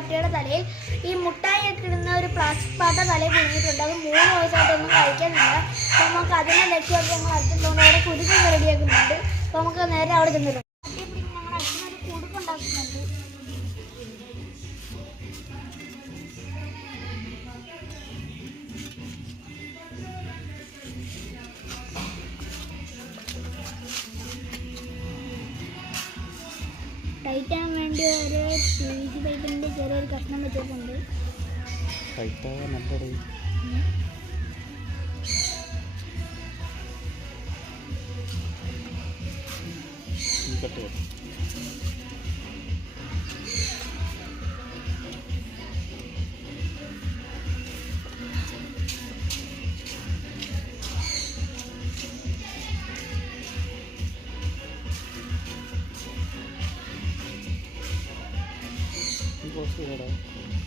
പട്ടിയുടെ തലയിൽ ഈ മുട്ടായി ഇടുന്ന ഒരു പ്ലാസ്റ്റിക് പാട്ട തലയിൽ കുടുങ്ങിയിട്ടുണ്ട് അത് മൂന്ന് ദിവസമായിട്ടൊന്നും കഴിക്കുന്നില്ല അപ്പോൾ നമുക്ക് അതിനെ ലക്ഷ്യമാക്കി അച്ഛൻ തോന്നുന്നു അവിടെ കുരുക്കൊക്കെ റെഡിയാക്കുന്നുണ്ട് അപ്പോൾ നമുക്ക് നേരെ അവിടെ ചെന്നിട്ടുണ്ട് ടൈറ്റാണ് വേണ്ടി ഒരു പി വി സി പൈപ്പിന്റെ ചെറിയൊരു കഷ്ണം വെച്ചിട്ടുണ്ട്. കട്ട് നല്ലൊരു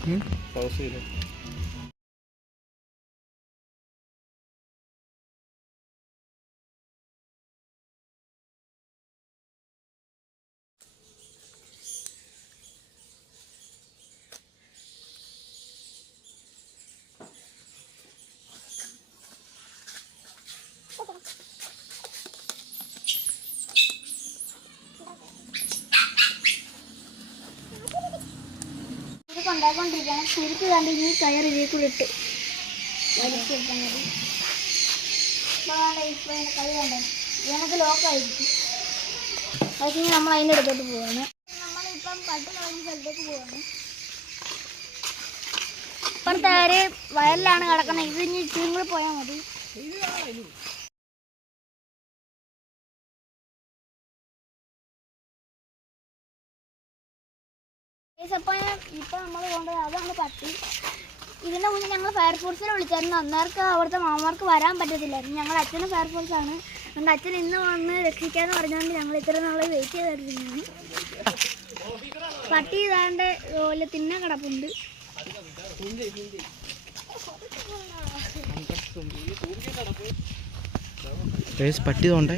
嗯，消失了。കൊണ്ടാക്കൊണ്ടിരിക്കുകയാണ് ചുരുക്കി കണ്ട് ഈ കയർ ഇതിൽ കൂടെ ഇട്ട് വലിച്ചെടുത്താൽ മതി ഇപ്പോൾ കൈ നമ്മൾ അതിന്റെ അടുത്തോട്ട് പോവാണ്. നമ്മളിപ്പം പട്ട് കളഞ്ഞ സ്ഥലത്തേക്ക് പോവാണ്. ഇപ്പുറത്തെ വയലിലാണ് കിടക്കുന്നത്? ഇത് ഇനി ഇച്ചിരി പോയാൽ മതി. അപ്പോൾ ഇപ്പം നമ്മൾ കൊണ്ടുപോയി അതാണ് പട്ടി. ഇതിന്റെ മുന്നേ ഞങ്ങൾ ഫയർഫോഴ്സിനെ വിളിച്ചായിരുന്നു. അന്നേർക്ക് അവിടുത്തെ മാമാർക്ക് വരാൻ പറ്റത്തില്ലായിരുന്നു ഞങ്ങൾ അച്ഛനും ഫയർഫോഴ്സ് ആണ്. അതുകൊണ്ട് അച്ഛൻ ഇന്ന് വന്ന് രക്ഷിക്കാന്ന് പറഞ്ഞുകൊണ്ട് ഞങ്ങൾ ഇത്ര നാളെ വെയിറ്റ് ചെയ്തായിരുന്നു. പട്ടി ഇതാണ്ട് പോലെ തിന്നെ കിടപ്പുണ്ട്. പട്ടി തോണ്ടേ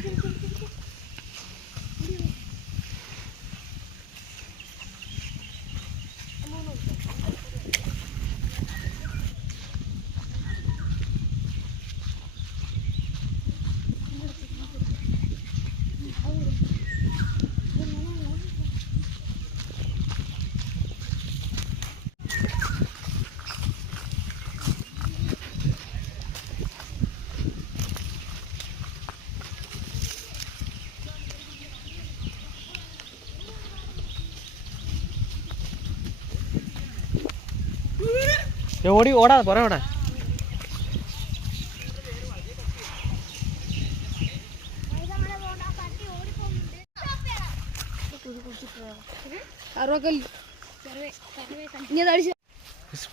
ഓടി ഓടാ പുറ ഓടാ.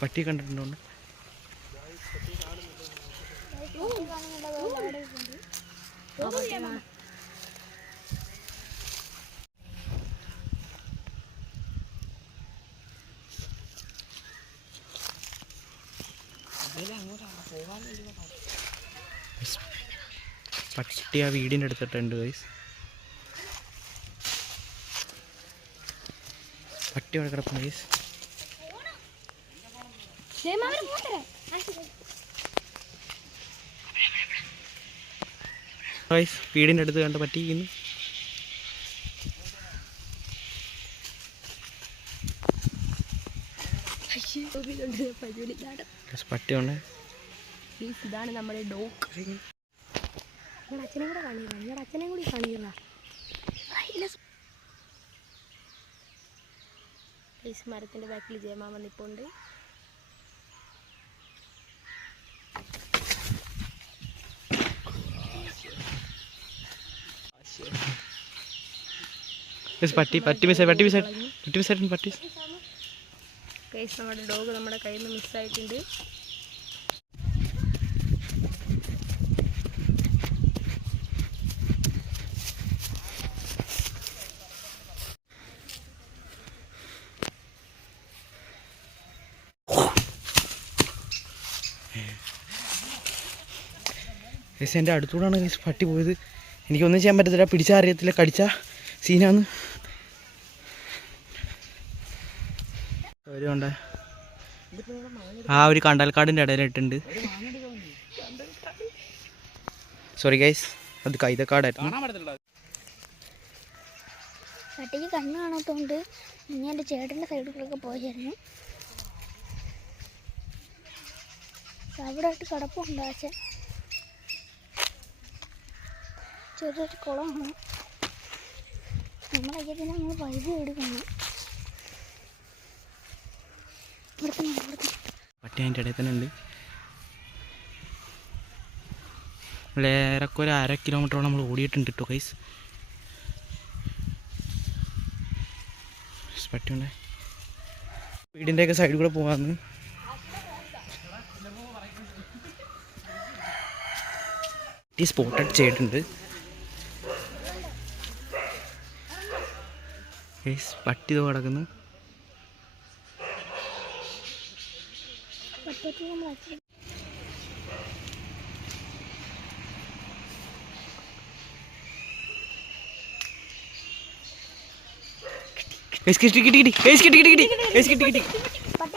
പട്ടി കണ്ടിട്ടുണ്ടോ? ഗൈസ്, പട്ടി ആ വീടിന്റെ അടുത്തിട്ടുണ്ട് ഗൈസ് പട്ടി അവിടെ കിടപ്പുണ്ട് ഗൈസ് ഗൈസ് വീടിന്റെ അടുത്ത് കണ്ട് പറ്റിക്കുന്നു ഗൈസ്, പട്ടി ഉണ്ട്. ഇതാണ് നമ്മുടെ ഡോക്ക് നിങ്ങളുടെ അച്ഛനെ കൂടെ കാണിക്കണം നിങ്ങളുടെ അച്ഛനെ കൂടി കാണിക്കുന്ന മരത്തിന്റെ ബാക്കിൽ ജയമാമ വന്നിപ്പോണ്ട് ഗൈസ്, പട്ടി പട്ടി മിസ്സായി പട്ടി മിസ്സായി പട്ടി മിസ്സായിട്ടുണ്ട് പട്ടി. കേസ് നമ്മുടെ ഡോഗ് നമ്മുടെ കയ്യിൽ നിന്ന് മിസ്സായിട്ടുണ്ട് ഗൈസ് എന്റെ അടുത്തൂടാണ് ഗൈസ് പട്ടി പോയത്. എനിക്കൊന്നും ചെയ്യാൻ പറ്റത്തില്ല. പിടിച്ചാൽ അറിയത്തില്ല. കടിച്ച സീനാന്ന് ഒരു ആ ഒരു കണ്ടൽക്കാടിന്റെ ഇടയിലിട്ടുണ്ട്. സോറി ഗൈസ് അത് കൈതക്കാടായിരുന്നു. പട്ടിക്ക് കണ്ണ് കാണാത്തതുകൊണ്ട് ഇനി എന്റെ ചേട്ടന്റെ സൈഡിലൊക്കെ പോയായിരുന്നു. അവിടെ ആയിട്ട് കിടപ്പുണ്ട് ചെറിയൊരു കുളമാണ് നമ്മളൊക്കെ തന്നെ നമ്മൾ വൈദ്യുതി എടുക്കുന്നു പട്ടി അതിന്റെ ഇടയിൽ തന്നെ ഉണ്ട്. ഏറെക്കൊരു അര കിലോമീറ്ററോളം നമ്മൾ ഓടിയിട്ടുണ്ട് കേട്ടോ കൈസ് പട്ടിയുണ്ട്. വീടിന്റെയൊക്കെ സൈഡിൽ കൂടെ പോകാമെന്ന് പട്ടി സ്പോട്ടഡ് ചെയ്തിട്ടുണ്ട്. പട്ടി ഇതോ കിടക്കുന്നു.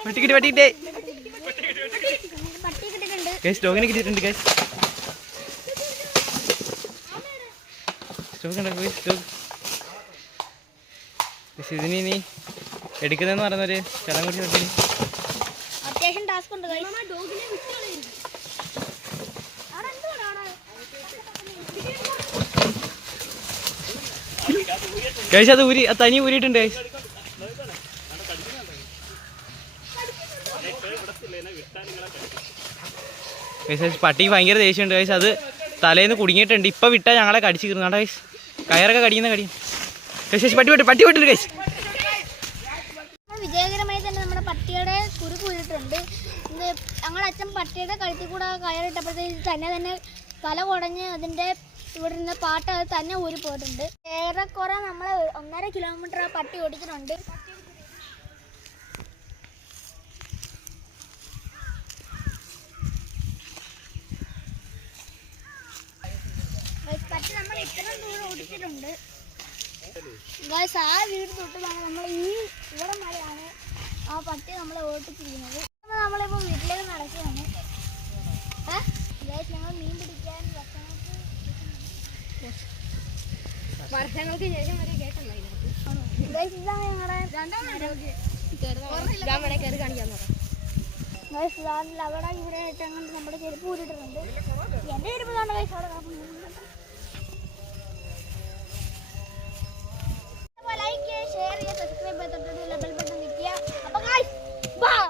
പട്ടി കിട്ടി പട്ടി കിട്ടി. പട്ടി കിട്ടിയിട്ടുണ്ട് ഗൈസ് ഡോഗ് ഉണ്ടോ ഇതിന് ഇനി എടുക്കുന്നതെന്ന് പറയുന്നൊരു സ്ഥലം കൂടി നോക്കി. അത്യാവശ്യം ടാസ്ക് ഉണ്ട്? ഗൈസ് അത് ഊരി അത് തനി ഊരിയിട്ടുണ്ട് ഗൈസ് ഗൈസ് പട്ടിക്ക് ഭയങ്കര ദേഷ്യമുണ്ട് കഴിച്ച അത് തലേന്ന് കുടുങ്ങിയിട്ടുണ്ട്. ഇപ്പം വിട്ടാ ഞങ്ങളെ കടിച്ച് കീറുന്നുണ്ട് ഗൈസ് കയറൊക്കെ കടിയുന്ന കടിയും ഗൈസ് പട്ടി പട്ടി പട്ടി പറ്റുണ്ട് ഗൈസ് നമ്മൾ വിജയകരമായി തന്നെ നമ്മുടെ പട്ടിയുടെ കുരു കുഴിട്ടുണ്ട് ഞങ്ങളുടെ അച്ഛൻ പട്ടിയുടെ കഴുത്തിൽ കൂടെ കയറിട്ടപ്പോഴത്തേക്ക് തന്നെ തന്നെ തല കുടഞ്ഞ് അതിന്റെ ഇവിടെ നിന്ന് പാട്ട് അത് തന്നെ ഊരി പോയിട്ടുണ്ട്. ഏറെക്കുറെ നമ്മൾ ഒന്നര കിലോമീറ്റർ ആ പട്ടി ഓടിച്ചിട്ടുണ്ട്. പട്ടി നമ്മൾ ഇത്രയും ദൂരം ഓടിച്ചിട്ടുണ്ട്. ആ വീട് തൊട്ട് നമ്മൾ ഈ ഇവിടെ വരെയാണ് ആ പട്ടി നമ്മളെ ഓട്ടിച്ചിരിക്കുന്നത്. നമ്മളിപ്പോ വീട്ടിലേക്ക് നടക്കുകയാണ്. ഞങ്ങൾ മീൻ പിടിക്കാൻ വർഷങ്ങൾക്ക് ശേഷം വരെ. അവിടെ ഇവിടെ ആയിട്ട് നമ്മുടെ ചെരുപ്പ് ഊരിട്ടുണ്ട് എന്റെ ചെരുപ്പ് ഇതാണ് ഗൈസ് അവിടെ ലൈക്ക് ഷെയർ ചെയ്യുക സബ്സ്ക്രൈബ് ചെയ്തിട്ടുണ്ട് বা